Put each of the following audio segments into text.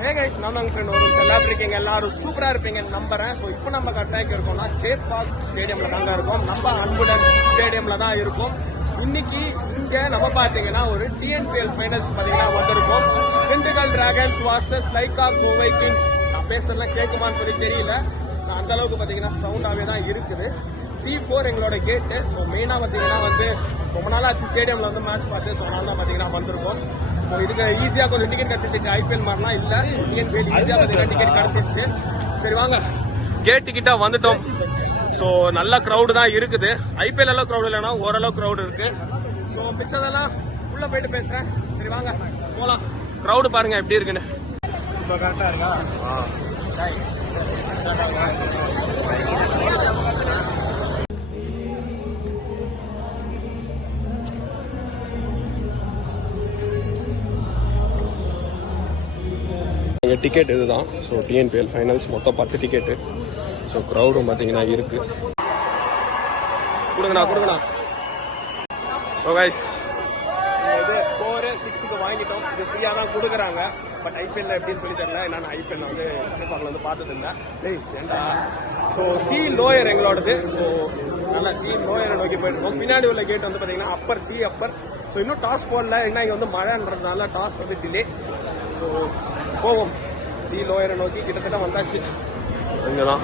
Hey guys, நான் உங்க friend ஒரு எல்லாரும் இருக்கீங்க, எல்லாரும் சூப்பரா இருப்பீங்கன்னு நம்புறேன். ஸோ இப்போ நம்ம கரெக்டாக இருக்கோம்னா சேப்பாக் ஸ்டேடியம்ல தாங்க இருக்கோம். நம்ம அன்புடன் ஸ்டேடியம்ல தான் இருக்கும். இன்னைக்கு இங்க நம்ம பாத்தீங்கன்னா ஒரு டிஎன்பிஎல் ஃபைனல்ஸ் பாத்தீங்கன்னா வந்திருக்கோம். Dindigul dragons versus Lyca Kovai Kings. நான் பேசுறதுலாம் கேட்குமான்னு சொல்லி தெரியல, நான் அந்த அளவுக்கு பாத்தீங்கன்னா சவுண்டாவே தான் இருக்குது. C4 எங்களோட கேட்டு. ஸோ மெயினா பாத்தீங்கன்னா வந்து ரொம்ப நாள் ஆச்சு ஸ்டேடியம்ல வந்து மேட்ச் பார்த்து, ஸோ அதனால தான் பாத்தீங்கன்னா வந்திருக்கோம். இதுக்கு ஈஸியா கொஞ்சம் டிக்கெட் கிடைச்சிச்சு, ஐபிஎல் மாதிரிலாம் இல்ல, டிஎன்பிஎல் ஈஸியா டிக்கெட் கிடைச்சிருச்சு. சரி வாங்க, கேட் டிக்கெட்டா வந்துட்டோம். ஸோ நல்ல க்ரௌடு தான் இருக்குது. ஐபிஎல் எல்லாம் க்ரௌடு இல்லைன்னா ஓரளவு க்ரௌடு இருக்கு. ஸோ மிச்சதெல்லாம் உள்ள போயிட்டு பேசுறேன். சரி வாங்க போலாம். க்ரௌடு பாருங்க எப்படி இருக்குன்னு. இப்போ கரெக்டா இருக்கா? டிக்கெட் இதுதான். ஸோ டிஎன்பிஎல் ஃபைனல்ஸ் மொத்தம் 10 டிக்கெட்டு. ஸோ க்ரௌடும் பார்த்தீங்கன்னா இருக்கு. கொடுங்கண்ணா. ஸோ கைஸ், இது 4-6க்கு வாங்கிட்டோம். இது ஃப்ரீயாக தான் கொடுக்குறாங்க. பட் ஐபிஎல்ல எப்படின்னு சொல்லி தெரியல. நான் ஐபிஎல் வந்து சேப்பாக்கில் வந்து பார்த்தது இல்லை. ஏண்டா. ஸோ சி லோயர் எங்களோடது. ஸோ நல்லா சி லோயரை நோக்கி போயிருக்கோம். பின்னாடி உள்ள கேட் வந்து பார்த்தீங்கன்னா அப்பர், சி அப்பர். ஸோ இன்னும் டாஸ் போடல, ஏன்னா இங்கே வந்து மழைன்றதுனால டாஸ் வந்து டிலே. ஸோ போவோம் சி லோயரை நோக்கி. கிட்டத்தட்ட வந்தாச்சு. இங்கதான்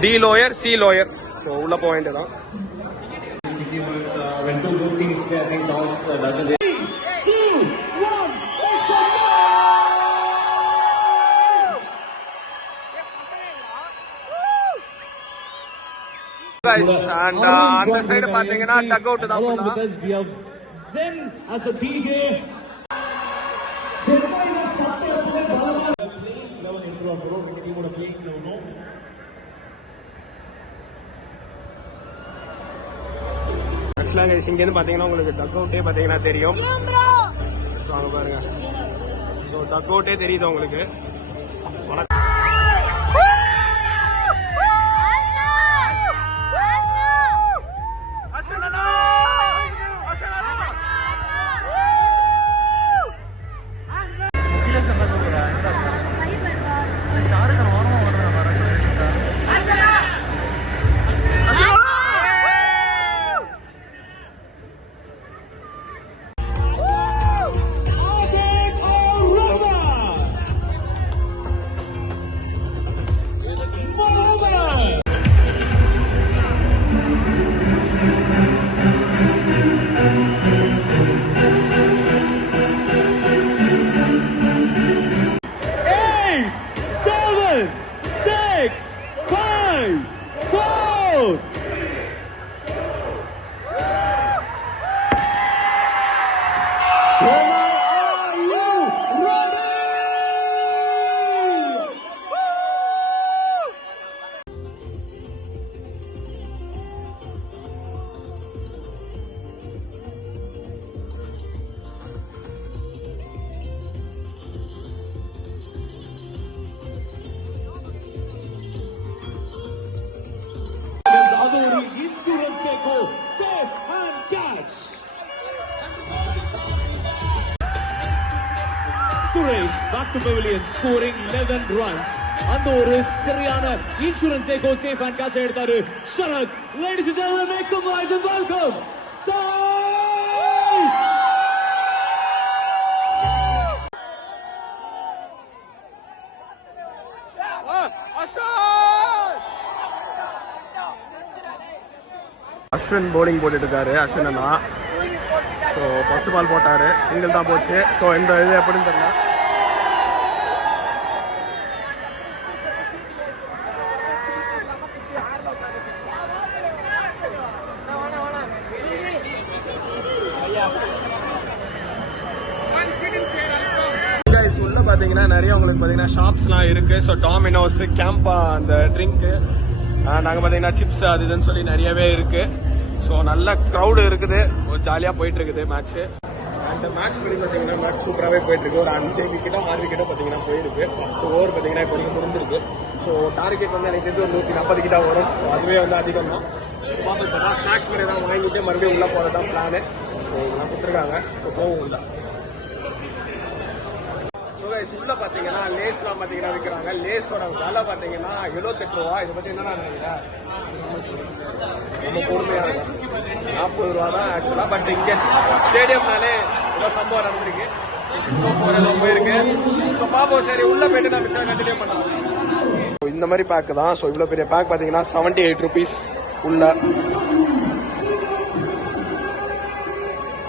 D lower, C lower. So உள்ள போக வேண்டியதான். அந்த சைடு பாத்தீங்கன்னா டக் அவுட் தான். இங்க இருந்து பாத்தீங்கன்னா உங்களுக்கு டக் அவுட்டே பாத்தீங்கன்னா தெரியும். வாங்க பாருங்க. ஸோ டக் அவுட்டே தெரியுது உங்களுக்கு. Insurance Deco, safe and catch. Suresh back to pavilion scoring 11 runs. அந்த ஒரு சரியான இன்சூரன்ஸ் டேக்கோ சேஃப் அண்ட் கேட்ச் எடுத்தாரு Sharath. Ladies and gentlemen, make some noise and welcome Ashwin bowling போட்டுட்டு இருக்காரு. அஸ்வின் அண்ணா ஸோ ஃபர்ஸ்ட் பால் போட்டாரு, சிங்கிள் தான் போச்சு. ஸோ இந்த இது எப்படின்னு தெரியல. உள்ள பாத்தீங்கன்னா நிறைய உங்களுக்கு பாத்தீங்கன்னா ஷாப்ஸ்லாம் இருக்கு. ஸோ டாமினோஸ், கேம்பா அந்த ட்ரிங்க்கு, நாங்கள் பார்த்தீங்கன்னா சிப்ஸ் அது இதுன்னு சொல்லி நிறையவே இருக்கு. ஸோ நல்ல க்ரௌடு இருக்குது. ஒரு ஜாலியாக போயிட்டு இருக்குது மேட்ச்சு. அந்த மேட்ச் படி பார்த்தீங்கன்னா மேட்ச் சூப்பராகவே போயிட்டு இருக்கு. ஒரு 5 விக்கெட்டோ 6 விக்கெட்டோ பார்த்தீங்கன்னா போயிருக்கு. ஸோ ஓவர் பார்த்தீங்கன்னா இப்போ வந்து முடிஞ்சிருக்கு. ஸோ டார்கெட் வந்து எனக்கு தெரிஞ்சு ஒரு 140 கிட்ட வரும். ஸோ அதுவே வந்து அதிகம் தான். பார்த்தா ஸ்நாக்ஸ் மாதிரி தான் வாங்கிட்டு மறுபடியும் உள்ளே போகிறது தான் பிளானு. ஸோ இதெல்லாம் கொடுத்துருக்காங்க. ஸோ போகும் உள்ள. கைஸ் உள்ள பாத்தீங்கன்னா லேஸ்லாம் பாத்தீங்கன்னா விற்கிறாங்க. லேஸோட விலை பாத்தீங்கன்னா 78 ரூபா. இதை பத்தி என்ன நினைக்கிறேன், ரொம்ப பொறுமையா இருக்கும். 40 ரூபா தான் ஆக்சுவலா. பட் இங்க ஸ்டேடியம்னாலே ஏதோ சம்பவம் நடந்திருக்கு. போயிருக்கு. பாப்போம். சரி உள்ள போயிட்டு நான் கண்டினியூ பண்ணலாம். இந்த மாதிரி பேக் தான். ஸோ இவ்வளோ பெரிய பேக் பார்த்தீங்கன்னா 78 rupees உள்ள.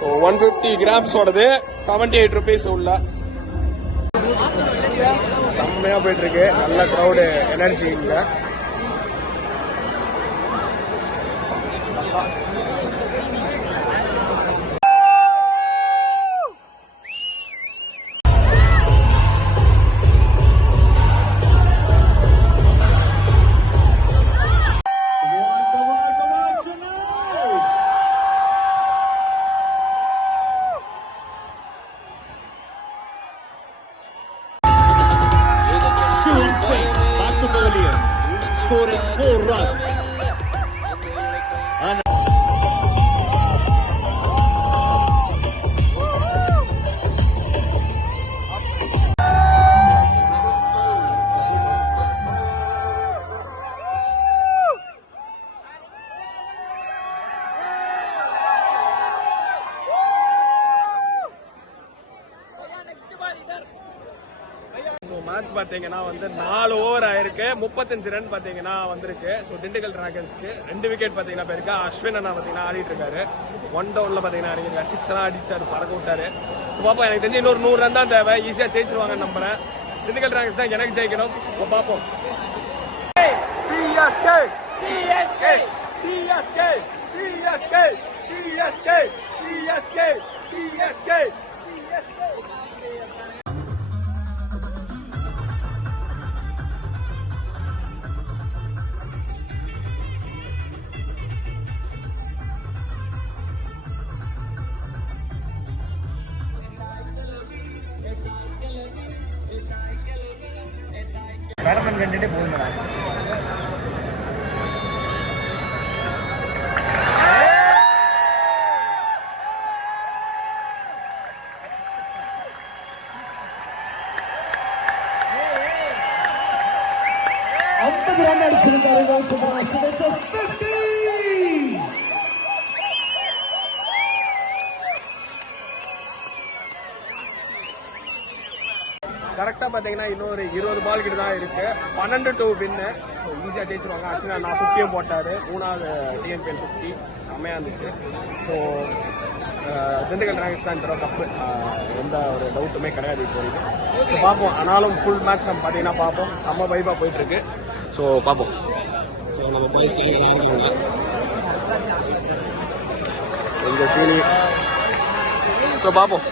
ஸோ 150 grams-ஓடது 78 rupees உள்ள. செம்மையா போயிட்டு இருக்கு. நல்ல க்ரௌடு, எனர்ஜி இங்க. Scoring 4 runs. மேட்ச் பாத்தீங்கன்னா வந்து 4 ஓவர் ஆயிருக்கு. 35 ரன் பாத்தீங்கன்னா வந்திருக்கு. ஸோ திண்டுக்கல் டிராகன்ஸ்க்கு 2 விக்கெட் பாத்தீங்கன்னா போயிருக்கு. அஸ்வின் அண்ணா பாத்தீங்கன்னா ஆடிட்டு இருக்காரு. 1 டவுன்ல பாத்தீங்கன்னா அடிக்கிறாரு. 6 எல்லாம் அடிச்சாரு, பறக்க விட்டாரு. ஸோ பாப்போம். எனக்கு தெரிஞ்சு இன்னொரு 100 ரன் தான் தேவை. ஈஸியா ஜெயிச்சிருவாங்கன்னு நம்புறேன். திண்டுக்கல் டிராகன்ஸ் தான் எனக்கு ஜெயிக்கணும். ஸோ பாப்போம். CSK CSK CSK CSK CSK CSK CSK CSK. Batsman கண்டிட்டு போகுதுடா. ரன் அடிச்சிருக்காரு. கரெக்டா பாத்தீங்கன்னா இன்னொரு 20 பால் கிட்ட தான் இருக்கு. 12 to win. ஈஸியா ஜெயிச்சிருவாங்க. அஸ்வினா நான் 50 போட்டாரு. 3வது TNPL 50 செம்மையா இருந்துச்சு. ஸோ திண்டுக்கல் டிராகன்ஸ் தான் இந்த கப்பு. எந்த ஒரு டவுட்டுமே கிடையாது இப்போ வரைக்கும். ஸோ பார்ப்போம். ஆனாலும் ஃபுல் மேட்ச் நம்ம பார்த்தீங்கன்னா பார்ப்போம். செம்ம வைபா போயிட்டு இருக்கு. ஸோ பார்ப்போம். ஸோ நம்ம போய் சீனியர் இந்த சீனி. ஸோ பார்ப்போம்.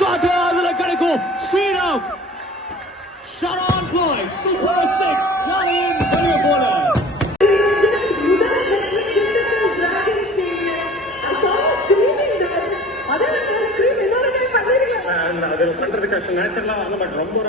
ஷாட் அதுல கிடைக்கும். Sriram shot on play super 6 வாலின் பெரிய போலர். அது பண்றது கஷ்டம். நேச்சுரலா வந்து பட் ரொம்ப